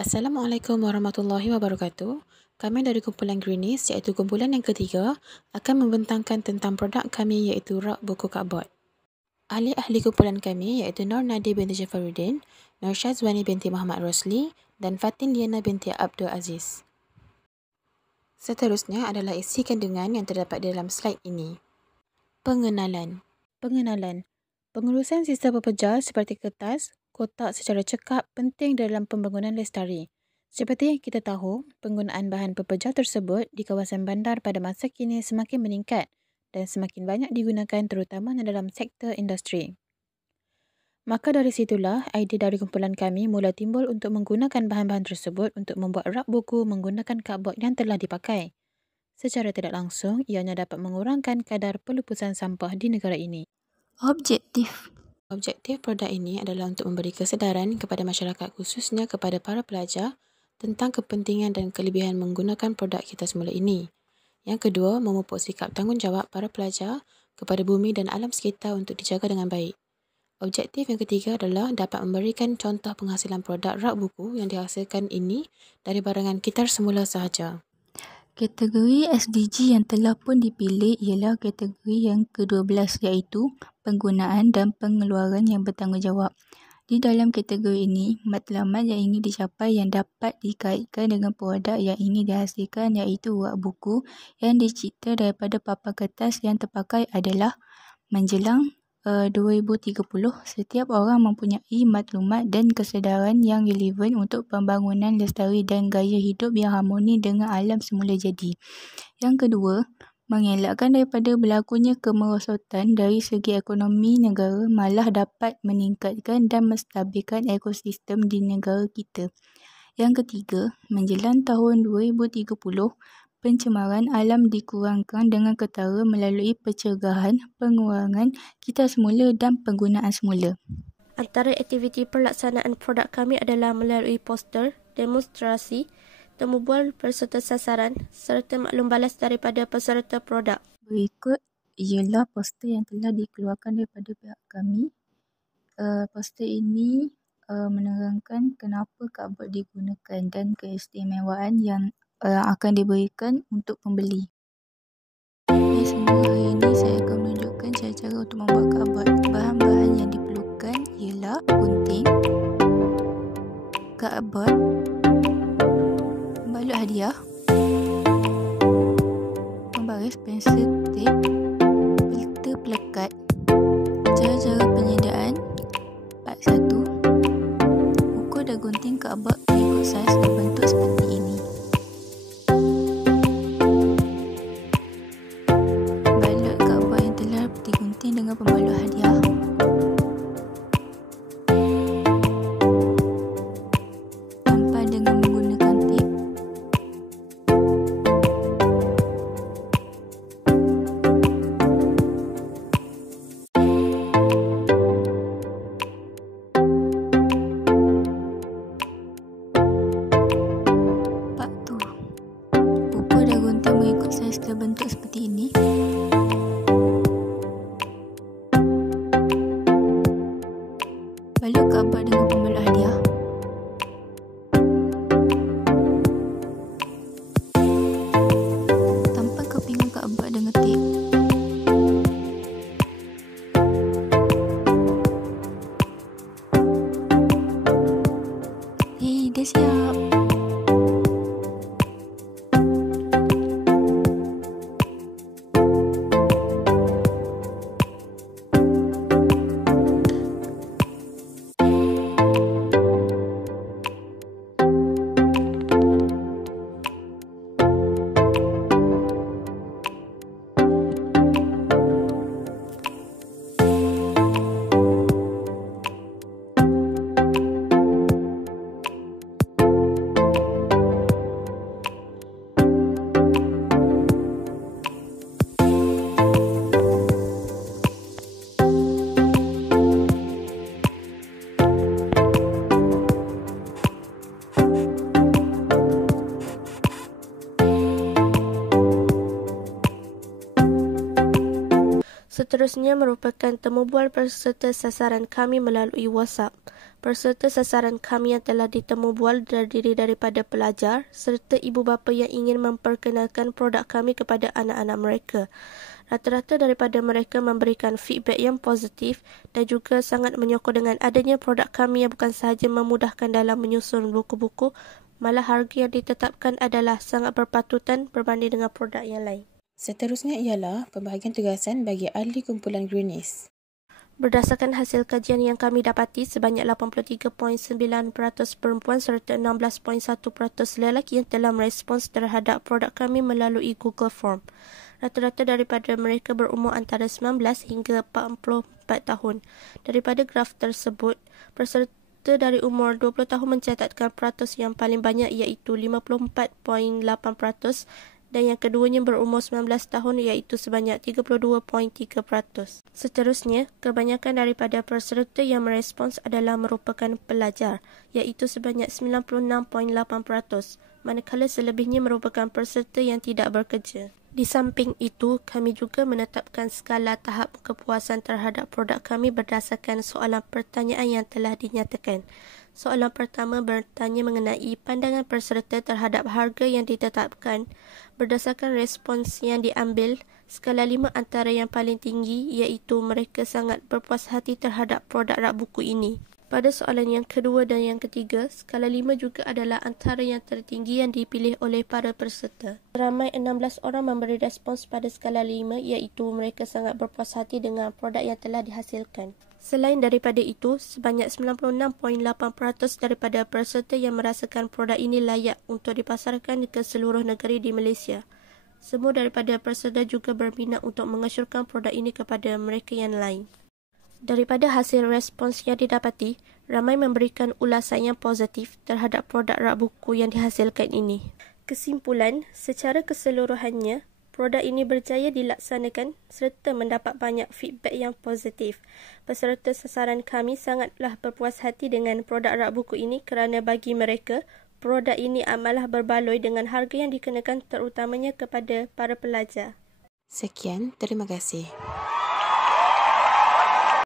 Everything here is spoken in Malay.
Assalamualaikum warahmatullahi wabarakatuh. Kami dari kumpulan Greenies, iaitu kumpulan yang ketiga, akan membentangkan tentang produk kami iaitu rak buku cardboard. Ahli-ahli kumpulan kami iaitu Nur Nadi binti Jafaruddin, Nur Syazwani binti Muhammad Rosli dan Fatin Liana binti Abdul Aziz. Seterusnya adalah isi kandungan yang terdapat di dalam slide ini. Pengenalan. Pengurusan sistem pepejar seperti kertas, kotak secara cekap penting dalam pembangunan lestari. Seperti yang kita tahu, penggunaan bahan pepejar tersebut di kawasan bandar pada masa kini semakin meningkat dan semakin banyak digunakan terutama dalam sektor industri. Maka dari situlah, idea dari kumpulan kami mula timbul untuk menggunakan bahan-bahan tersebut untuk membuat rak buku menggunakan cardboard yang telah dipakai. Secara tidak langsung, ianya dapat mengurangkan kadar pelupusan sampah di negara ini. Objektif produk ini adalah untuk memberi kesedaran kepada masyarakat khususnya kepada para pelajar tentang kepentingan dan kelebihan menggunakan produk kita semula ini. Yang kedua, memupuk sikap tanggungjawab para pelajar kepada bumi dan alam sekitar untuk dijaga dengan baik. Objektif yang ketiga adalah dapat memberikan contoh penghasilan produk rak buku yang dihasilkan ini dari barangan kitar semula sahaja. Kategori SDG yang telah pun dipilih ialah kategori yang ke-12 iaitu penggunaan dan pengeluaran yang bertanggungjawab. Di dalam kategori ini, matlamat yang ingin dicapai yang dapat dikaitkan dengan produk yang ingin dihasilkan iaitu rak buku yang dicipta daripada papan kertas yang terpakai adalah menjelang 2030, setiap orang mempunyai maklumat dan kesedaran yang relevan untuk pembangunan lestari dan gaya hidup yang harmoni dengan alam semula jadi. Yang kedua, mengelakkan daripada berlakunya kemerosotan dari segi ekonomi negara malah dapat meningkatkan dan menstabilkan ekosistem di negara kita. Yang ketiga, menjelang tahun 2030, pencemaran alam dikurangkan dengan ketara melalui pencegahan, pengurangan kita semula dan penggunaan semula. Antara aktiviti pelaksanaan produk kami adalah melalui poster, demonstrasi, temu bual peserta sasaran serta maklum balas daripada peserta produk. Berikut ialah poster yang telah dikeluarkan daripada pihak kami. Poster ini menerangkan kenapa cardboard digunakan dan keistimewaan yang akan diberikan untuk pembeli. Semua hari ini saya akan menunjukkan cara-cara untuk membuat cardboard. Bahan-bahan yang diperlukan ialah gunting, cardboard, pembalut hadiah, pembaris, pensel, tip, filter pelekat. Cara-cara penyediaan. Part 1. Ukur dan gunting cardboard mengikut saiz dan bentuk seperti ini. Balut cardboard yang telah digunting dengan pembalut hadiah. Tampal dengan menggunakan tip. Part 2. Ukur dan gunting mengikut saiz dan bentuk seperti ini. Balut cardboard dengan pembalut hadiah. Tampal kepingan cardboard dengan tip. Dah siap. Seterusnya merupakan temu bual peserta sasaran kami melalui WhatsApp. Peserta sasaran kami yang telah ditemubual terdiri daripada pelajar serta ibu bapa yang ingin memperkenalkan produk kami kepada anak-anak mereka. Rata-rata daripada mereka memberikan feedback yang positif dan juga sangat menyokong dengan adanya produk kami yang bukan sahaja memudahkan dalam menyusun buku-buku, malah harga yang ditetapkan adalah sangat berpatutan berbanding dengan produk yang lain. Seterusnya ialah pembahagian tugasan bagi ahli kumpulan Greenies. Berdasarkan hasil kajian yang kami dapati, sebanyak 83.9% perempuan serta 16.1% lelaki yang telah merespons terhadap produk kami melalui Google Form. Rata-rata daripada mereka berumur antara 19 hingga 44 tahun. Daripada graf tersebut, peserta dari umur 20 tahun mencatatkan peratus yang paling banyak iaitu 54.8%, dan yang keduanya berumur 19 tahun iaitu sebanyak 32.3%. Seterusnya, kebanyakan daripada peserta yang merespons adalah merupakan pelajar iaitu sebanyak 96.8%, manakala selebihnya merupakan peserta yang tidak bekerja. Di samping itu, kami juga menetapkan skala tahap kepuasan terhadap produk kami berdasarkan soalan pertanyaan yang telah dinyatakan. Soalan pertama bertanya mengenai pandangan peserta terhadap harga yang ditetapkan. Berdasarkan respons yang diambil, skala 5 antara yang paling tinggi iaitu mereka sangat berpuas hati terhadap produk rak buku ini. Pada soalan yang kedua dan yang ketiga, skala 5 juga adalah antara yang tertinggi yang dipilih oleh para peserta. Ramai 16 orang memberi respons pada skala 5 iaitu mereka sangat berpuas hati dengan produk yang telah dihasilkan. Selain daripada itu, sebanyak 96.8% daripada peserta yang merasakan produk ini layak untuk dipasarkan ke seluruh negeri di Malaysia. Semua daripada peserta juga berminat untuk mengesyorkan produk ini kepada mereka yang lain. Daripada hasil respons yang didapati, ramai memberikan ulasan yang positif terhadap produk rak buku yang dihasilkan ini. Kesimpulan, secara keseluruhannya, produk ini berjaya dilaksanakan serta mendapat banyak feedback yang positif. Peserta sasaran kami sangatlah berpuas hati dengan produk rak buku ini kerana bagi mereka, produk ini amalah berbaloi dengan harga yang dikenakan terutamanya kepada para pelajar. Sekian, terima kasih.